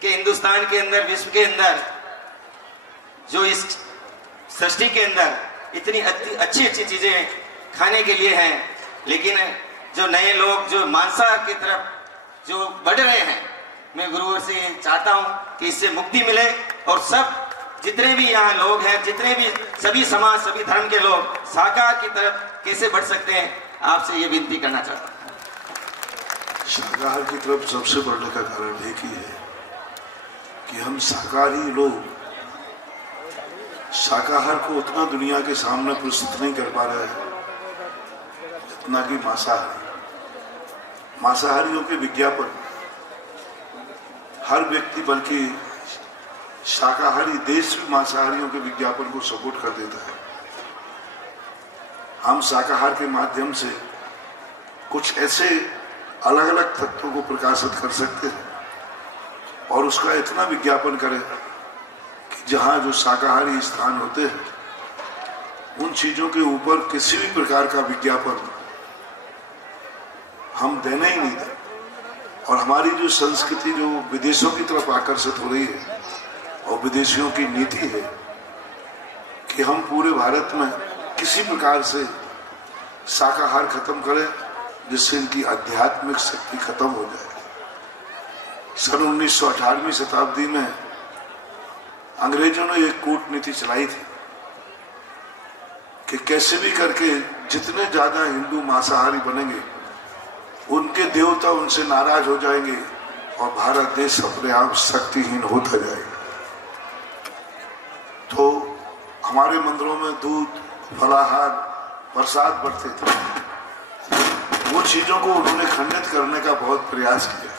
कि हिंदुस्तान के अंदर, विश्व के अंदर, जो इस सृष्टि के अंदर इतनी अच्छी अच्छी चीजें खाने के लिए हैं, लेकिन जो नए लोग जो मांसाहार की तरफ जो बढ़ रहे हैं, मैं गुरुवर से चाहता हूं कि इससे मुक्ति मिले और सब जितने भी यहाँ लोग हैं, जितने भी सभी समाज, सभी धर्म के लोग शाकाहार की तरफ कैसे बढ़ सकते हैं, आपसे ये विनती करना चाहता हूँ। शाकाहार की तरफ सबसे बढ़ने का कारण एक ही है कि हम शाकाहारी लोग शाकाहार को उतना दुनिया के सामने प्रस्तुत नहीं कर पा रहे हैं जितना कि मांसाहारियों के विज्ञापन हर व्यक्ति, बल्कि शाकाहारी देश भी मांसाहारियों के विज्ञापन को सपोर्ट कर देता है। हम शाकाहार के माध्यम से कुछ ऐसे अलग अलग तत्वों को प्रकाशित कर सकते हैं और उसका इतना विज्ञापन करें कि जहां जो शाकाहारी स्थान होते हैं उन चीजों के ऊपर किसी भी प्रकार का विज्ञापन हम देना ही नहीं दें। और हमारी जो संस्कृति जो विदेशों की तरफ आकर्षित हो रही है और विदेशियों की नीति है कि हम पूरे भारत में किसी प्रकार से शाकाहार खत्म करें जिससे इनकी आध्यात्मिक शक्ति खत्म हो जाए। सन 1918वीं शताब्दी में अंग्रेजों ने एक कूटनीति चलाई थी कि कैसे भी करके जितने ज्यादा हिंदू मांसाहारी बनेंगे उनके देवता उनसे नाराज हो जाएंगे और भारत देश अपने आप शक्तिहीन होता जाएगा। तो हमारे मंदिरों में दूध, फलाहार, प्रसाद बढ़ते थे। वो चीजों को उन्होंने खंडित करने का बहुत प्रयास किया।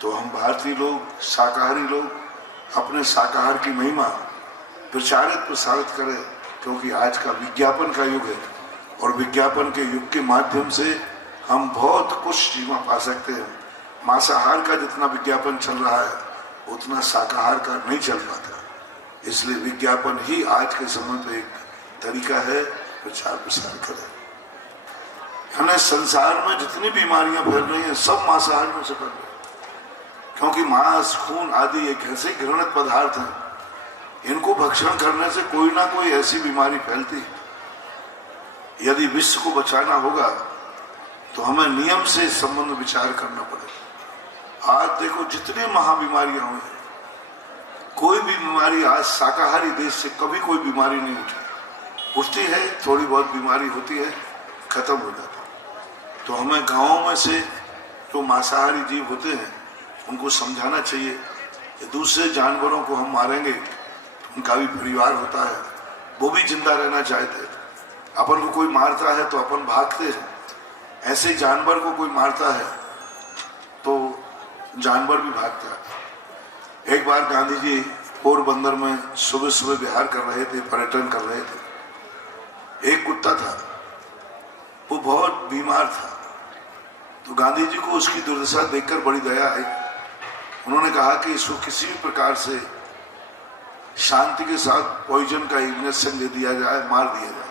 तो हम भारतीय लोग, शाकाहारी लोग अपने शाकाहार की महिमा प्रचारित प्रसारित करें, क्योंकि आज का विज्ञापन का युग है और विज्ञापन के युग के माध्यम से हम बहुत कुछ चीजें पा सकते हैं। मांसाहार का जितना विज्ञापन चल रहा है उतना शाकाहार का नहीं चल पाता। इसलिए विज्ञापन ही आज के समय पे एक तरीका है प्रचार प्रसार करें। यानी संसार में जितनी बीमारियां फैल रही हैं सब मांसाहार में से फैल रही है, क्योंकि मांस, खून आदि एक ऐसे घृणित पदार्थ हैं, इनको भक्षण करने से कोई ना कोई ऐसी बीमारी फैलती है। यदि विश्व को बचाना होगा तो हमें नियम से इस संबंध विचार करना पड़ेगा। आज देखो जितनी महाबीमारियां हुई हैं, कोई भी बीमारी आज शाकाहारी देश से कभी कोई बीमारी नहीं उठती है, थोड़ी बहुत बीमारी होती है, खत्म हो जाता है। तो हमें गांवों में से जो मांसाहारी जीव होते हैं उनको समझाना चाहिए कि दूसरे जानवरों को हम मारेंगे तो उनका भी परिवार होता है, वो भी जिंदा रहना चाहते हैं। अपन को कोई मारता है तो अपन भागते हैं, ऐसे जानवर को कोई मारता है तो जानवर भी भागता है। एक बार गांधी जी पोरबंदर में सुबह सुबह विहार कर रहे थे, पर्यटन कर रहे थे। एक कुत्ता था, वो बहुत बीमार था। तो गांधी जी को उसकी दुर्दशा देखकर बड़ी दया आई। उन्होंने कहा कि इसको किसी भी प्रकार से शांति के साथ पॉइजन का इंजेक्शन दे दिया जाए, मार दिया जाए,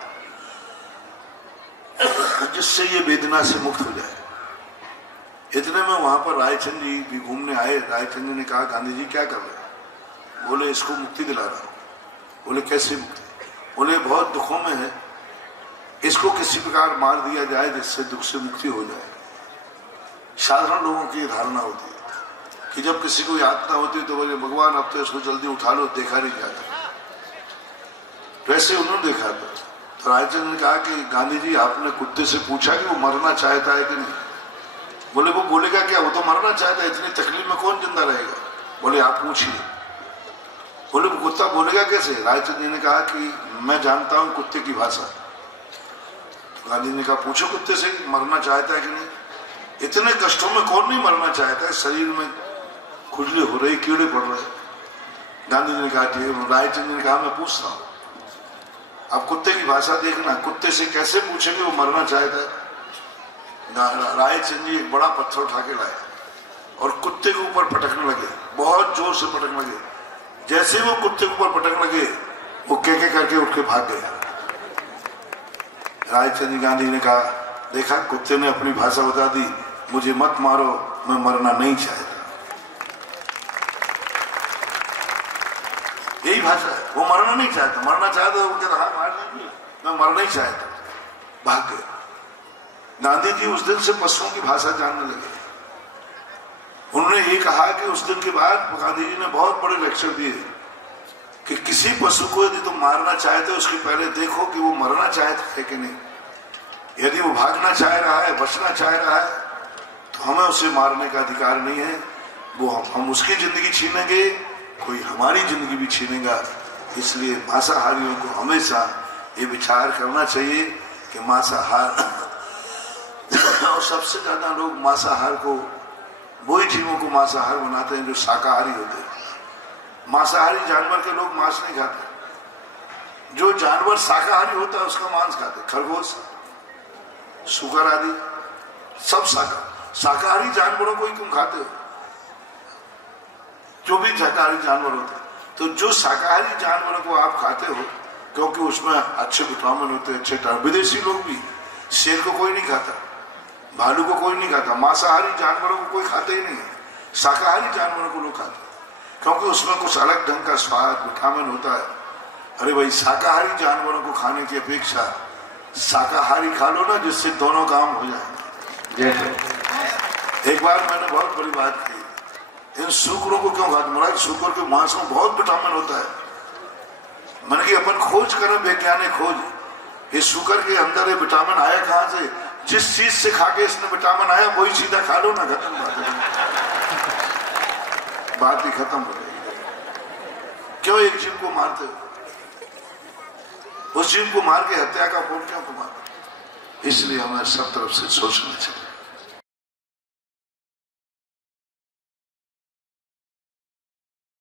जिससे ये वेदना से मुक्त हो जाए। इतने में वहां पर रायचंद जी भी घूमने आए। रायचंद जी ने कहा, गांधी जी क्या कर रहे हैं? बोले इसको मुक्ति दिला रहा हूं। बोले कैसे मुक्ति? बोले बहुत दुखों में है, इसको किसी प्रकार मार दिया जाए जिससे दुख से मुक्ति हो जाए। साधारण लोगों की धारणा होती है कि जब किसी को यातना होती है तो बोले भगवान अब तो इसको जल्दी उठा लो, देखा नहीं जाता। वैसे उन्होंने देखा था। तो रायचंद ने कहा कि गांधी जी आपने कुत्ते से पूछा कि वो मरना चाहता है कि नहीं? बोले वो बोलेगा क्या, वो तो मरना चाहता है, इतनी तकलीफ में कौन जिंदा रहेगा? बोले आप पूछिए। बोले कुत्ता बोलेगा कैसे? रायचंद जी ने कहा कि मैं जानता हूं कुत्ते की भाषा। तो गांधी ने कहा पूछो कुत्ते से मरना चाहता है कि नहीं। इतने कष्टों में कौन नहीं मरना चाहता है, शरीर में खुजली हो रही, कीड़े पड़ रहे। गांधी जी ने कहा ठीक है। रायचंद ने कहा मैं पूछता हूं, अब कुत्ते की भाषा देखना, कुत्ते से कैसे पूछेंगे वो मरना चाहता है। रायचंद जी एक बड़ा पत्थर उठा के लाए और कुत्ते के ऊपर पटकने लगे, बहुत जोर से पटकने लगे। जैसे वो कुत्ते के ऊपर पटकने लगे वो के करके उठ के भाग गया। रायचंद जी गांधी ने कहा देखा कुत्ते ने अपनी भाषा बता दी, मुझे मत मारो, मैं मरना नहीं चाहता। भाषा है। वो मरना नहीं चाहता, मरना चाहता वो कहता हाँ मार दीजिए, मैं मरना ही चाहता, भाग गया। गांधी जी उस दिन से पशुओं की भाषा जानने लगे। उन्होंने ये कहा कि उस दिन के बाद गांधी जी ने बहुत बड़े लेक्चर दिए कि किसी पशु को यदि तुम मारना चाहते हो उसके पहले देखो कि वो मरना चाहता है कि नहीं। यदि वो भागना चाह रहा है, बचना चाह रहा है, तो हमें उसे मारने का अधिकार नहीं है। वो हम उसकी जिंदगी छीनेंगे, कोई हमारी जिंदगी भी छीनेगा। इसलिए मांसाहारियों को हमेशा ये विचार करना चाहिए कि मांसाहार और सबसे ज्यादा लोग मांसाहार को, वही जीवों को मांसाहार बनाते हैं जो शाकाहारी होते हैं। मांसाहारी जानवर के लोग मांस नहीं खाते, जो जानवर शाकाहारी होता है उसका मांस खाते, खरगोश, सुकर आदि सब शाकाहारी जानवरों को ही तुम खाते हो, जो भी शाकाहारी जानवर होते हैं। तो जो शाकाहारी जानवरों को आप खाते हो क्योंकि उसमें अच्छे विटामिन होते हैं, अच्छे। विदेशी लोग भी, शेर को कोई नहीं खाता, भालू को कोई नहीं खाता, मांसाहारी जानवरों को कोई खाते ही नहीं है। शाकाहारी जानवरों को लोग खाते हैं क्योंकि उसमें कुछ अलग ढंग का स्वाद, विटामिन होता है। अरे भाई, शाकाहारी जानवरों को खाने की अपेक्षा शाकाहारी खा लो ना, जिससे दोनों काम हो जाएंगे। एक बार मैंने बहुत बड़ी बात की, इन सूकरों को क्यों खाते? महाराज सूकर के मांस में बहुत विटामिन होता है। मैंने कि अपन खोज करें, वैज्ञानिक खोज, ये सूकर के अंदर ये विटामिन आया कहां से? जिस चीज से खा के इसमें विटामिन आया वही सीधा खा लो ना, खत्म बात ही खत्म हो जाएगी। क्यों एक जीव को मारते हो? उस जीव को मार के हत्या का कोड क्यों को मारते? इसलिए हमें सब तरफ से सोचना चाहिए।